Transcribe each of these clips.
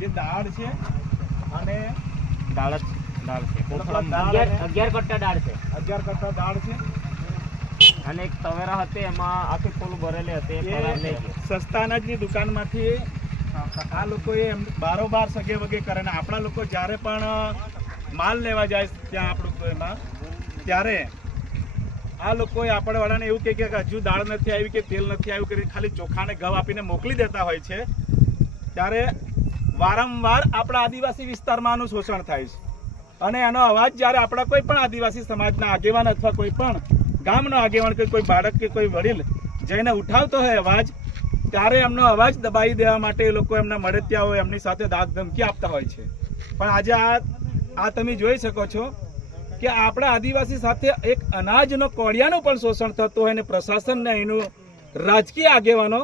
જે દાળ છે અને દાળ દાળ છે. અગિયાર કટ્ટા દાળ છે. અગિયાર કટ્ટા દાળ છે. અને એક તવેરા હતી એમાં આખી ફૂલ ભરેલી હતી સસ્તા અનાજની દુકાનમાંથી આ લોકોએ એમ બારોબાર સગે વગે કરે ને આપણા લોકો જ્યારે પણ માલ લેવા જાય ત્યાં આપણું એમાં ત્યારે આ લોકોએ આપણે વાળાને એવું કહે કે હજુ દાળ નથી આવી કે તેલ નથી આવ્યું કરીને ખાલી ચોખાને ઘઉં આપીને મોકલી દેતા હોય છે ત્યારે વારંવાર આપણા આદિવાસી વિસ્તારમાં આનું શોષણ થાય છે. અને એનો અવાજ જ્યારે આપણા કોઈ પણ આદિવાસી સમાજના આગેવાન અથવા કોઈ પણ ગામનો આગેવાન કે કોઈ બાળક કે કોઈ વડીલ જઈને ઉઠાવતો હોય અવાજ, ત્યારે એમનો અવાજ દબાવી દેવા માટે એ લોકો એમના મળતિયાઓ એમની સાથે દાગ આપતા હોય છે. પણ આજે આ આ તમે જોઈ શકો છો કે આપણા આદિવાસી સાથે એક અનાજનો કોળિયાનું પણ શોષણ થતું હોય અને પ્રશાસનને એનું રાજકીય આગેવાનો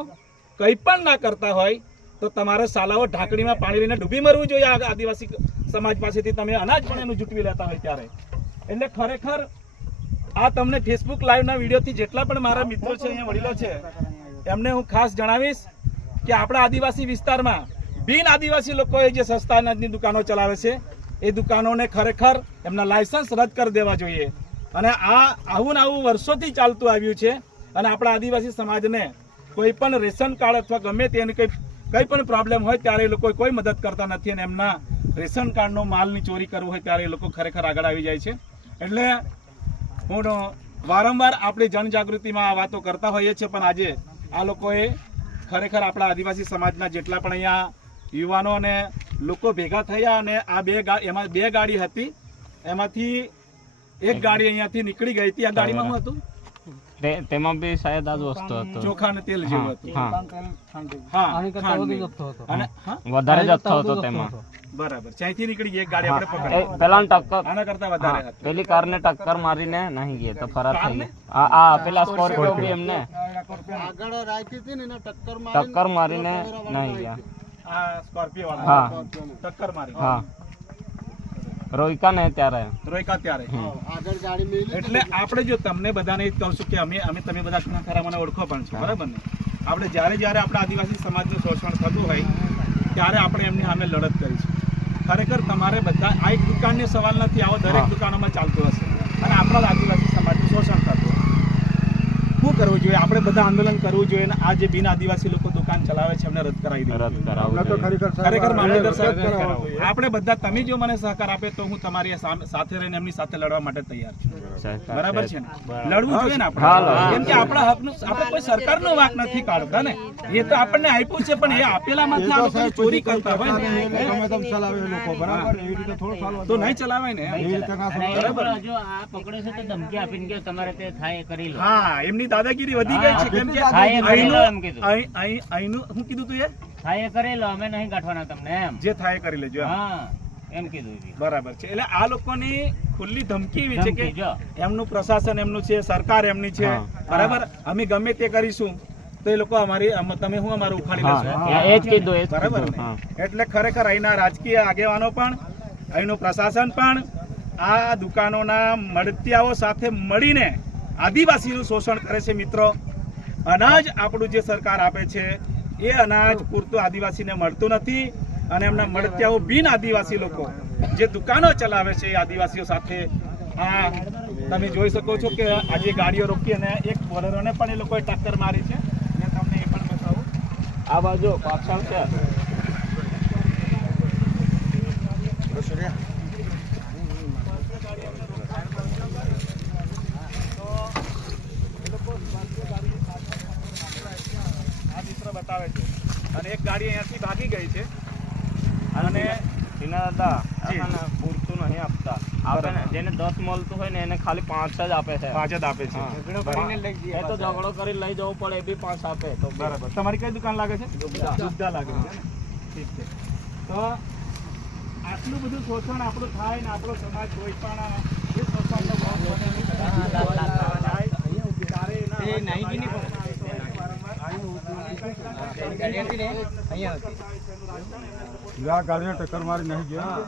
કંઈ પણ ના કરતા હોય તો તમારે સાલાઓ ઢાંકણીમાં પાણી લઈને ડૂબી મરવું જોઈએ આદિવાસી સમાજ પાસેથી. તમે અનાજ પણ એનું જૂટવી લેતા હોય ત્યારે. એટલે ખરેખર આ તમને ફેસબુક લાઈવના વિડીયોથી જેટલા પણ મારા મિત્રો છે, અહીંયા વડીલો છે, એમને હું ખાસ જણાવીશ કે આપણા આદિવાસી વિસ્તારમાં બિન આદિવાસી લોકોએ જે સસ્તા અનાજની દુકાનો ચલાવે છે, એ દુકાનોને ખરેખર એમના લાયસન્સ રદ કરી દેવા જોઈએ. અને આ આવું આવું વર્ષોથી ચાલતું આવ્યું છે અને આપણા આદિવાસી સમાજને કોઈ પણ રેશન કાર્ડ અથવા ગમે તેની કંઈ કંઈ પણ પ્રોબ્લેમ હોય ત્યારે એ લોકો કોઈ મદદ કરતા નથી અને એમના રેશન કાર્ડનો માલની ચોરી કરવું હોય ત્યારે એ લોકો ખરેખર આગળ આવી જાય છે. એટલે હું વારંવાર આપણી જનજાગૃતિમાં આ વાતો કરતા હોઈએ છીએ પણ આજે આ લોકોએ ખરેખર આપણા આદિવાસી સમાજના જેટલા પણ અહીંયા યુવાનો અને લોકો ભેગા થયા અને આ બે ગા એમાં બે ગાડી હતી. એમાંથી એક ગાડી અહીંયાથી નીકળી ગઈ હતી. આ ગાડીમાં શું હતું? તેમાં બી શાયદ આ જ વસ્તુ હતો. ચોખા અને તેલ જેવું હતું. વધારે જથ્થો હતો તેમાં. બરાબર. ચાઈથી નીકળી ગઈ એક ગાડી આપણે પકડી. પેલા ટક્કર આના કરતા વધારે હતી. પેલી કાર ને ટક્કર મારીને નહીં ગઈ તો ફરાર થઈ ગઈ. આ આ પેલા સ્કોર્પિયો. બી એમને આગળ રાખી હતી ને એને ટક્કર ટક્કર મારીને નહીં ગયા. આ સ્કોર્પિયો વાળા ટક્કર મારી. હા. રોઈકા ને ત્યારે. રોયકા ત્યારે. આગળ ગાડી મેલી એટલે આપણે જો તમને બધાને જ કહું છું કે અમે અમે તમે બધા ઘણા ખરા મને ઓળખો પણ છો બરાબર ને? આપણે જ્યારે જ્યારે આપણા આદિવાસી સમાજનું શોષણ થતું હોય ત્યારે આપણે એમની સામે લડત કરીશું. ખરેખર તમારે બધા આ એક દુકાનનો સવાલ નથી આવો દરેક દુકાનોમાં ચાલતું હશે. અને આપણા જ આદિવાસી સમાજનું શોષણ થતું હોય. શું કરવું જોઈએ? આપણે બધા આંદોલન કરવું જોઈએ અને આ જે બિન આદિવાસી લોકો દુકાન ચલાવે છે એમને રદ કરાવી દેવું. ખરેખર સાહેબ. આપણે બધા તમે જો મને સહકાર આપે તો હું તમારી સાથે રહીને એમની સાથે લડવા માટે તૈયાર છું. બરાબર છે. ને? લડવું જોઈએ ને આપણે? કેમ કે આપણા હકનું આપણે કોઈ સરકારનો વાક નથી કાઢતા ને. એ તો આપણને આપ્યું છે પણ એ આપેલામાંથી આ લોકો ચોરી કરતા હોય ને. તો નહીં ચલાવાય ને બરાબર હજુ આ પકડે છે તો ધમકી આપીને કે તમારે તે થાય કરી લો. હા એમની દાદાગીરી વધી ગઈ છે કેમ કે અહીંનું અહીંનું શું કીધું તું એ? થાય કરી લો અમે નહીં ગાંઠવાના તમને એમ. જે થાય કરી લેજો હા એમ કીધું બરાબર છે. એટલે આ લોકોની ખુલ્લી ધમકી એવી છે કે એમનું પ્રશાસન એમનું છે સરકાર એમની છે. બરાબર? અમે ગમે તે કરીશું તો એ લોકો અમારી તમે હું અમારું ઉખાડી લેશો? એ જ કીધું એ બરાબર એટલે ખરેખર અહીંના રાજકીય આગેવાનો પણ અહીંનું પ્રશાસન પણ આ દુકાનોના મળતિયાઓ સાથે મળીને આદિવાસીનું શોષણ કરે છે મિત્રો. અનાજ આપણું જે સરકાર આપે છે, એ અનાજ પૂરતું આદિવાસીને મળતું નથી અને એમના મળત્યાઓ બિન આદિવાસી લોકો જે દુકાનો ચલાવે છે આદિવાસીઓ સાથે. આ તમે જોઈ શકો છો કે આજે ગાડીઓ રોકી અને એક બોલરોને પણ એ લોકોએ ટક્કર મારી છે. મેં તમને એ પણ બતાવું. આ બાજુ પાછળ છે આ ચિત્ર બતાવે છે અને એક ગાડી અહીંયાથી ભાગી ગઈ છે અને એના દાદા પૂરતું નહીં આપતા આપે ને જેને દસ મળતું હોય ને એને ખાલી પાંચ જ આપે છે પાંચ જ આપે છે ઝઘડો કરીને લઈ એ તો ઝઘડો કરી લઈ જવું પડે એ બી પાંચ આપે તો બરાબર તમારી કઈ દુકાન લાગે છે દુગ્ધા લાગે છે ઠીક છે તો આટલું બધું શોષણ આપણું થાય ને આપણો સમાજ કોઈ પણ એ શોષણનો ભોગ બને નહીં. જાય, ત્યારે એના ગાડીને ટક્કર મારી નહીં ગયા